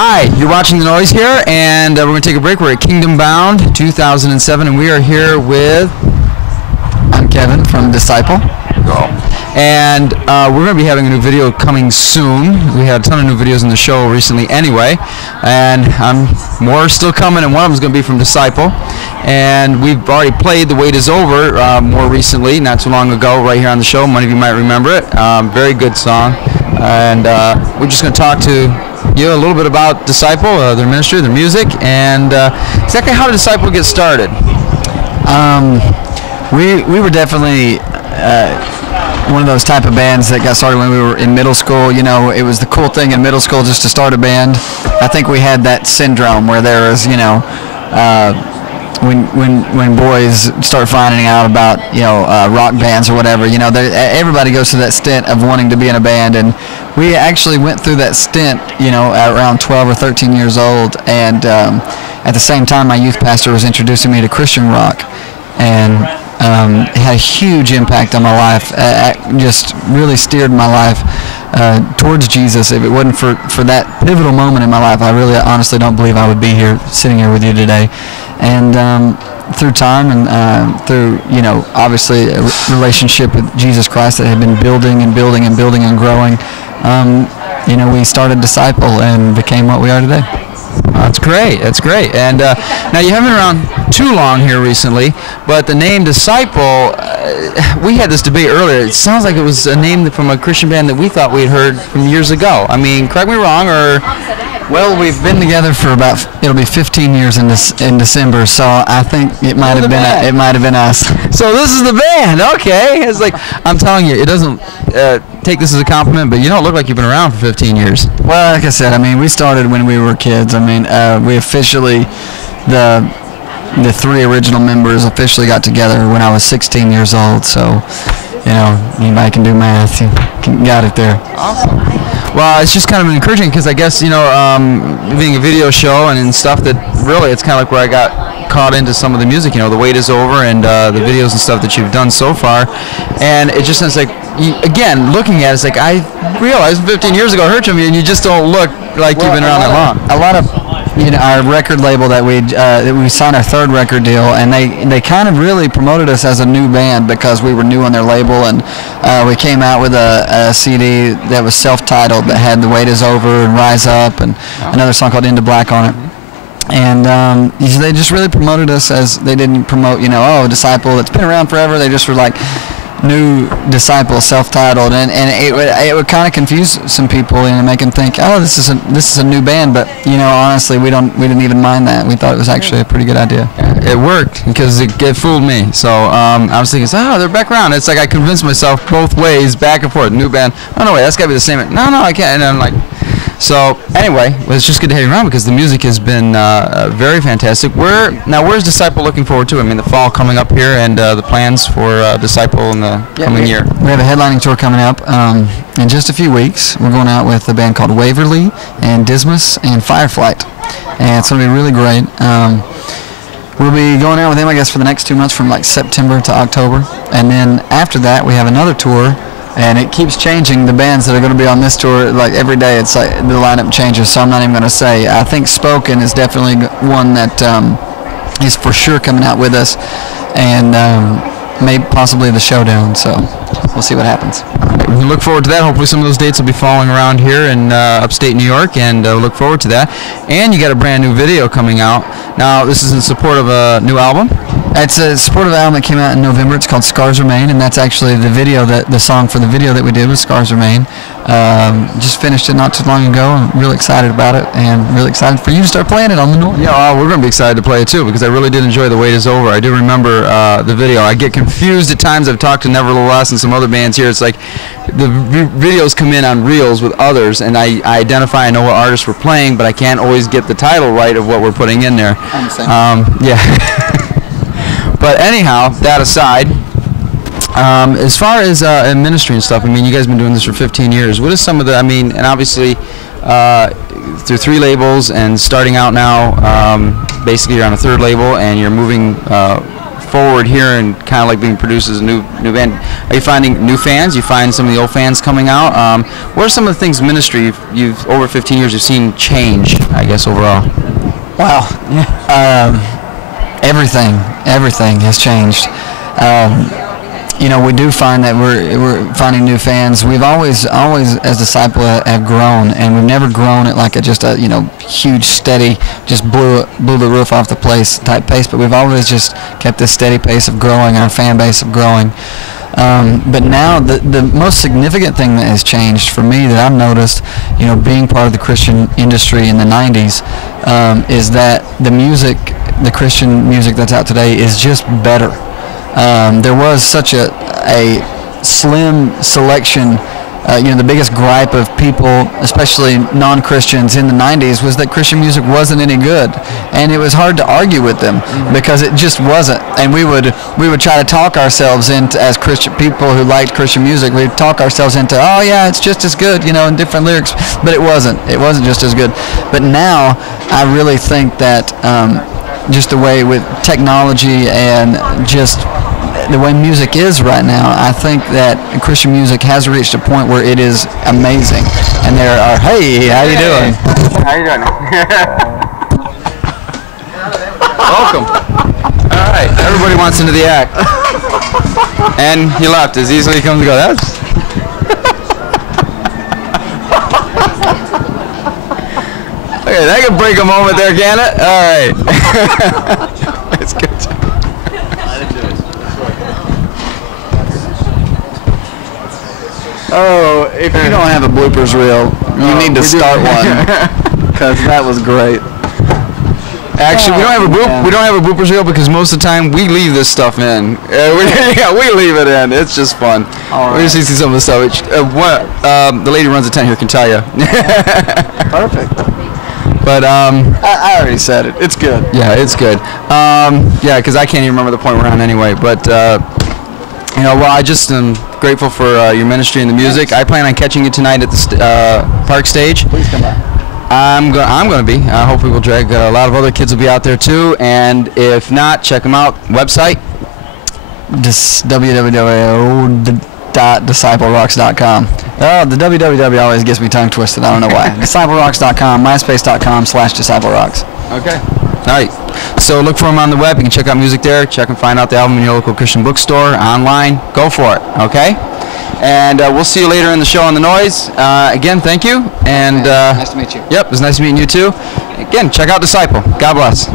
Hi, you're watching The Noize here, and we're going to take a break. We're at Kingdom Bound 2007, and we are here with... I'm Kevin from Disciple. And we're going to be having a new video coming soon. We had a ton of new videos in the show recently anyway, and more are still coming, and one of them is going to be from Disciple. And we've already played The Wait Is Over more recently, not too long ago, right here on the show. Many of you might remember it. Very good song. And we're just going to talk to you a little bit about Disciple, their ministry, their music, and exactly how did Disciple get started? We were definitely one of those type of bands that got started when we were in middle school. You know, it was the cool thing in middle school just to start a band. I think we had that syndrome where there was, you know, when boys start finding out about, you know, rock bands or whatever, you know, everybody goes through that stint of wanting to be in a band, and we actually went through that stint, you know, at around 12 or 13 years old, and at the same time my youth pastor was introducing me to Christian rock, and it had a huge impact on my life. Just really steered my life towards Jesus. If it wasn't for that pivotal moment in my life, I really honestly don't believe I would be here, sitting here with you today. And through time and through, you know, obviously a relationship with Jesus Christ that had been building and building and building and growing, you know, we started Disciple and became what we are today. That's great. That's great. And now you haven't been around too long here recently, but the name Disciple, we had this debate earlier. It sounds like it was a name from a Christian band that we thought we'd heard from years ago. I mean, correct me wrong, or... Well, we've been together for about, it'll be 15 years in December, so I think it might have been us. So this is the band, okay. It's like, I'm telling you, it doesn't take this as a compliment, but you don't look like you've been around for 15 years. Well, like I said, I mean, we started when we were kids. I mean, we officially, the three original members officially got together when I was 16 years old, so, you know, anybody can do math. You got it there. Awesome. Well, it's just kind of encouraging because I guess, you know, being a video show and stuff, that really it's kind of like where I got caught into some of the music, you know, The Wait Is Over and the videos and stuff that you've done so far. And it just sounds like, again, looking at it, it's like I realized 15 years ago I heard from you and you just don't look like you've been around that long. A lot of, you know, our record label that we signed our third record deal, and they kind of really promoted us as a new band because we were new on their label, and we came out with a CD that was self-titled that had The Wait Is Over and Rise Up and another song called Into Black on it. And they just really promoted us as they didn't promote, you know, oh, Disciple that's been around forever. They just were like new Disciple, self-titled, and it would kind of confuse some people and make them think, oh, this is a new band. But you know, honestly, we didn't even mind that. We thought it was actually a pretty good idea. It worked because it fooled me. So I was thinking, oh, they're back around. It's like I convinced myself both ways, back and forth. New band. Oh no, wait, that's gotta be the same. No, I can't. And I'm like. So anyway, well, it's just good to have you around because the music has been very fantastic. Where's Disciple looking forward to? I mean, the fall coming up here, and the plans for Disciple in the coming year. We have a headlining tour coming up in just a few weeks. We're going out with a band called Waverly and Dismas and Fireflight, and it's going to be really great. We'll be going out with them, I guess, for the next 2 months from like September to October, and then after that we have another tour. And it keeps changing. The bands that are going to be on this tour, like every day, it's like the lineup changes. So I'm not even going to say. I think Spoken is definitely one that is for sure coming out with us, and maybe possibly the Showdown. So we'll see what happens. We look forward to that. Hopefully some of those dates will be falling around here in upstate New York, and look forward to that. And you got a brand new video coming out. Now this is in support of a new album. It's a supportive album that came out in November. It's called Scars Remain, and that's actually the song for the video that we did was Scars Remain. Just finished it not too long ago. I'm really excited about it, and really excited for you to start playing it on the Noize. Yeah, we're going to be excited to play it too because I really did enjoy The Wait Is Over. I do remember the video. I get confused at times. I've talked to Nevertheless and some other bands here. It's like the videos come in on reels with others, and I identify, I know what artists we're playing, but I can't always get the title right of what we're putting in there. Yeah. But anyhow, that aside, as far as ministry and stuff, I mean, you guys have been doing this for 15 years. What is some of the, I mean, and obviously through 3 labels and starting out now, basically you're on a 3rd label and you're moving forward here and kind of like being produced as a new band, are you finding new fans? You find some of the old fans coming out? What are some of the things ministry you've over 15 years you've seen change, I guess, overall? Wow. Everything has changed. We do find that we're finding new fans. We've always as Disciple have grown, and we've never grown at like just a huge steady, just blew the roof off the place type pace. But we've always just kept this steady pace of growing, our fan base of growing. But now the most significant thing that has changed for me that I've noticed, being part of the Christian industry in the 90s, is that the Christian music that's out today is just better. There was such a slim selection. The biggest gripe of people, especially non-Christians in the 90s, was that Christian music wasn't any good, and it was hard to argue with them because it just wasn't. And we would try to talk ourselves into, as Christian people who liked Christian music, we'd talk ourselves into, oh yeah, it's just as good, in different lyrics, but it wasn't just as good. But now I really think that just the way with technology and just the way music is right now, I think that Christian music has reached a point where it is amazing. And there are, hey, how you doing? How you doing? Welcome. All right, everybody wants into the act. And he left as easily comes to go. That's... Okay, that could break a moment there, can it? All right. That's good. Oh, if you don't have a bloopers reel, you need to start one, because that was great. Actually, we don't have a bloopers reel because most of the time we leave this stuff in. We leave it in. It's just fun. All right. We just see some of the stuff. Which, the lady who runs the tent here can tell you. Perfect. But I already said it. It's good. Yeah, it's good. Because I can't even remember the point we're on anyway. But I just am grateful for your ministry and the music. I plan on catching you tonight at the park stage. Please come by. I'm going to be. Hopefully we'll drag a lot of other kids will be out there too. And if not, check them out. Website? www.disciplerocks.com. Oh, the www always gets me tongue twisted. I don't know why. DiscipleRocks.com, myspace.com/DiscipleRocks. Okay. All right. So look for them on the web. You can check out music there. Check and find out the album in your local Christian bookstore, online. Go for it. Okay? And we'll see you later in the show on the Noize. Again, thank you. And nice to meet you. Yep, it was nice meeting you too. Again, check out Disciple. God bless.